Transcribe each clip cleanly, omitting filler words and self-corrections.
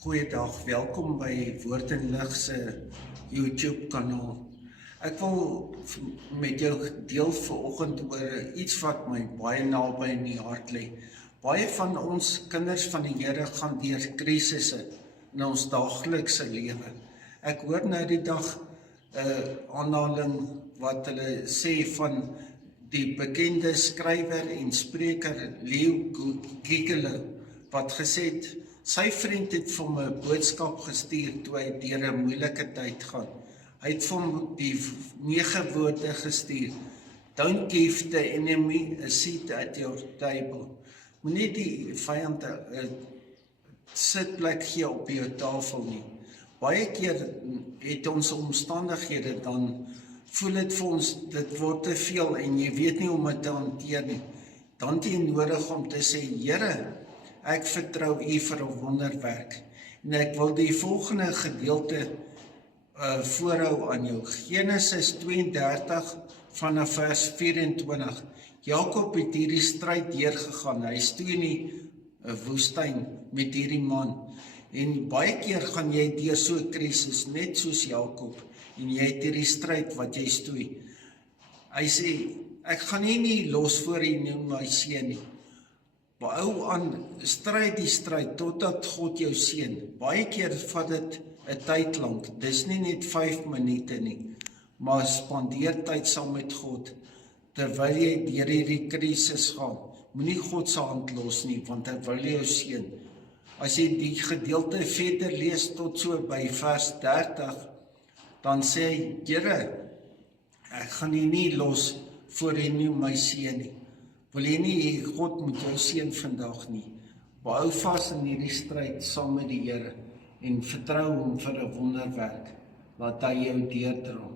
Goeiedag, welkom by Woord en Lig se YouTube kanaal. Ek wil met jou deel vanoggend oor iets wat my baie naby in die hart lê. Baie van ons kinders van die Here gaan deur krisisse in ons daaglikse lewe. Ek hoor nou die dag 'n aanhaling wat hulle sê van die bekende skrywer en spreker Leo Gigolo, wat gesê het, sy vriend het vir hom 'n boodskap gestuur toe hy deur 'n moeilike tyd gaan. Hy het vir hom die 9 woorde gestuur. Don't give the enemy a seat at your table. Moenie die vyand 'n sitplek gee op jou tafel nie. Baie keer het ons omstandighede, dan voel dit vir ons, dit word te veel en jy weet nie hoe om dit te hanteer nie. Dan het jy nodig om te sê, Here, ek vertrou U vir 'n wonderwerk. En ek wil die volgende gedeelte voorhou aan jou. Genesis 32 vanaf vers 24. Jakob het hierdie stryd deurgegaan. Hy is toe in die woestyn met hierdie man. En baie keer gaan jy deur so 'n krisis, net soos Jakob, en jy het hierdie stryd wat jy stoei. Hy sê, ek gaan nie los voor U nie, my seun nie. Hou aan, stryd die stryd totdat God jou seën. Baie keer vat dit 'n tyd lank. Dis nie net 5 minute nie, maar spandeer tyd saam met God terwyl jy deur hierdie krisis gaan. Moenie God se hand los nie, want hy wil jou seën. As jy die gedeelte verder lees tot so by vers 30, dan sê hy, Here, ek gaan U nie los voor U nie my seën nie. Wil jy nie God moet jou seën vandag nie? Hou vas in hierdie stryd saam met die Here en vertrou hom vir 'n wonderwerk, laat hy jou deurdra,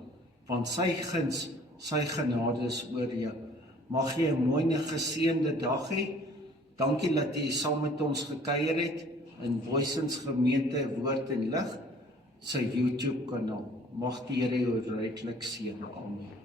want sy guns, sy genade is oor jou. Mag jy 'n mooi en geseënde dag hê. Dankie dat jy saam met ons gekuier het in Voicens Gemeente Woord en Lig se YouTube kanaal. Mag die Here jou ryklik seën. Amen.